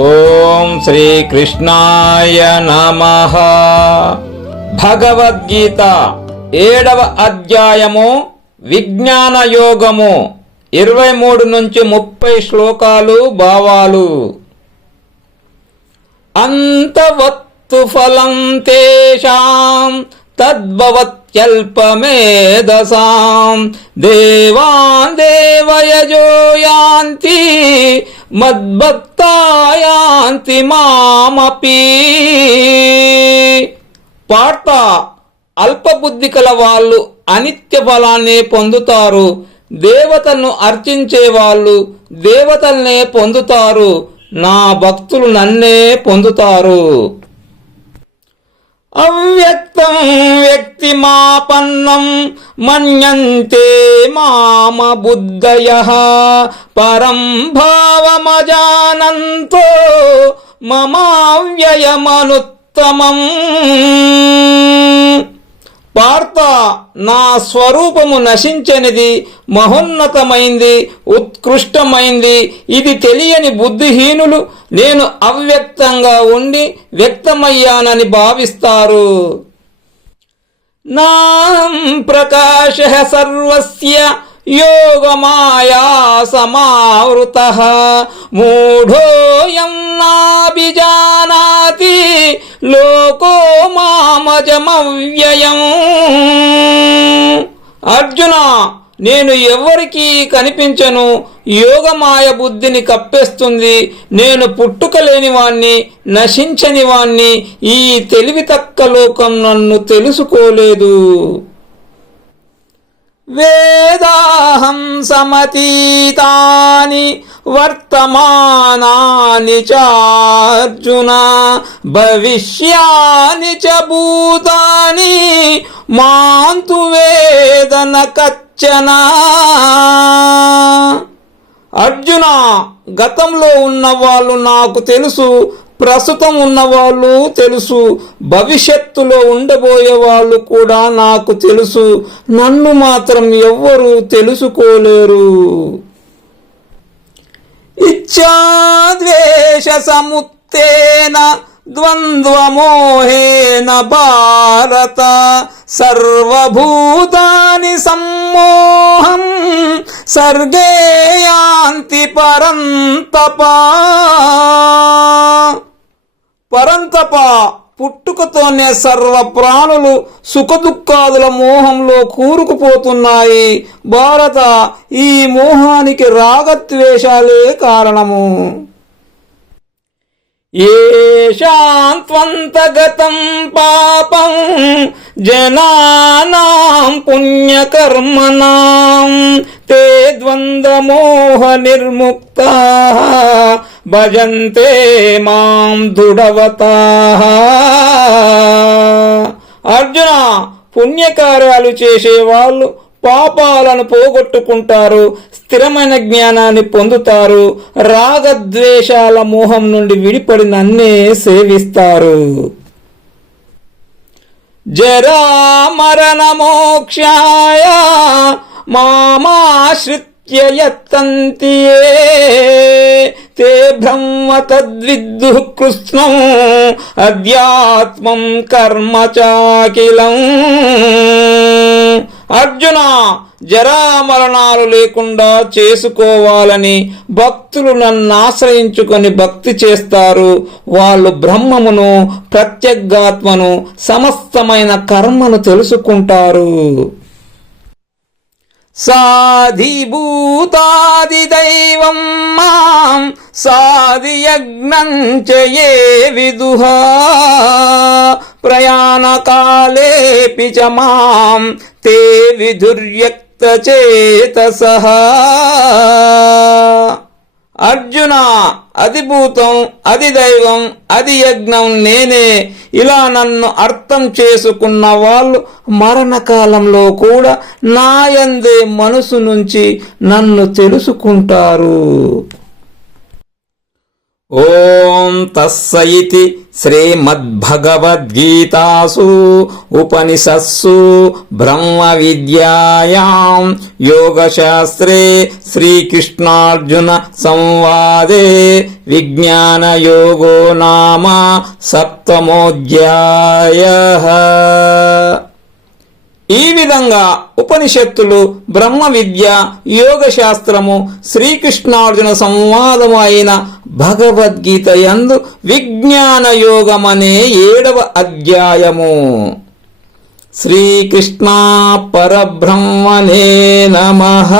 ఓం శ్రీకృష్ణాయ నమః. భగవద్గీత 7వ అధ్యాయము విజ్ఞాన యోగము 23 నుంచి 30 శ్లోకాలు భావాలు. అంతవత్తు ఫలం తేషాం తద్భవత్యల్పమేధసాం దేవాన్ దేవయజో యాంతి మద్భక్తా యాంతి మామపి. పార్త అల్పబుద్ధి కల వాళ్ళు అనిత్య ఫలాన్ని పొందుతారు. దేవతలను అర్చించే వాళ్ళు దేవతల్నే పొందుతారు. నా భక్తులు నన్నే పొందుతారు. అవ్యక్తం వ్యక్తిమాపన్నం మన్యంతే మామ బుద్ధయః పరం భావమజానంతో మమావ్యయమనుత్తమం. పార్త, నా స్వరూపము నశించనిది, మహోన్నతమైంది, ఉత్కృష్టమైంది. ఇది తెలియని బుద్ధిహీనులు నేను అవ్యక్తంగా ఉండి వ్యక్తమయ్యానని భావిస్తారు. నాం ప్రకాశ సర్వస్య యోగమాయా సమావృతః మూఢోయం నాభిజానాతి లోకో మామజమవ్యయం. అర్జున, నేను ఎవ్వరికీ కనిపించను. యోగమాయ బుద్ధిని కప్పేస్తుంది. నేను పుట్టుక లేనివాణ్ణి, నశించని వాణ్ణి. ఈ తెలివి తక్క లోకం నన్ను తెలుసుకోలేదు. వేదాహం సమతీతాని వర్తమానాని చార్జున భవిష్యాని చ భూతాని మాంతు వేదన కచ్చన. అర్జున, గతంలో ఉన్న వాళ్ళు నాకు తెలుసు, ప్రస్తుతం ఉన్నవాళ్ళు తెలుసు, భవిష్యత్తులో ఉండబోయే వాళ్ళు కూడా నాకు తెలుసు. నన్ను మాత్రం ఎవ్వరూ తెలుసుకోలేరు. ఇచ్ఛాద్వేష సముత్తేన ద్వంద్వమోహేన భారత సర్వభూతాని సమ్మోహం సర్గే యాంతి పరంతప. పరంతప, పుట్టుకతోనే సర్వ ప్రాణులు సుఖదుఖాదుల మోహంలో కూరుకుపోతున్నాయి. భారత, ఈ మోహానికి రాగద్వేషాలే కారణము. ఏషాంత్వంతగతం పాపం జనానాం పుణ్యకర్మణాం తే ద్వంద్వమోహ నిర్ముక్తాః భజంతే మాం దృఢవతాః. అర్జున, పుణ్యకార్యాలు చేసేవాళ్ళు పాపాలను పోగొట్టుకుంటారు, స్థిరమైన జ్ఞానాన్ని పొందుతారు, రాగద్వేషాల మోహం నుండి విడిపడి నన్నే సేవిస్తారు. జరా మరణ మోక్షాయ మామాశ్రిత్య యత్తంతి యే తే బ్రహ్మ తద్విద్దుః కృష్ణం అధ్యాత్మం కర్మ చాకిలం. అర్జున, జరామరణాలు లేకుండా చేసుకోవాలని భక్తులు నన్ను ఆశ్రయించుకొని భక్తి చేస్తారు. వాళ్ళు బ్రహ్మమును, ప్రత్యగాత్మను, సమస్తమైన కర్మను తెలుసుకుంటారు. సాధిభూతాదిదైవం మాం సాధియజ్ఞం చ యే విదుః ప్రయాణకాలేపి చ మాం తే విదుర్యక్తచేతసః. అర్జున, అధిభూతం, అధిదైవం, అధియజ్ఞం నేనే. ఇలా నన్ను అర్థం చేసుకున్న వాళ్ళు మరణకాలంలో కూడా నాయందే మనసు నుంచి నన్ను తెలుసుకుంటారు. ఓం తస్సైతి శ్రీమద్భగవద్గీతాసు ఉపనిషత్సు బ్రహ్మ విద్యాయాం యోగశాస్త్రే శ్రీకృష్ణార్జున సంవాదే విజ్ఞాన యోగో నామ సప్తమోధ్యాయః. ఈ విధంగా ఉపనిషత్తులు, బ్రహ్మ విద్య, యోగ శాస్త్రము, శ్రీకృష్ణార్జున సంవాదము అయిన భగవద్గీత యందు విజ్ఞాన యోగమనే 7వ అధ్యాయము. శ్రీకృష్ణ పరబ్రహ్మణే నమః.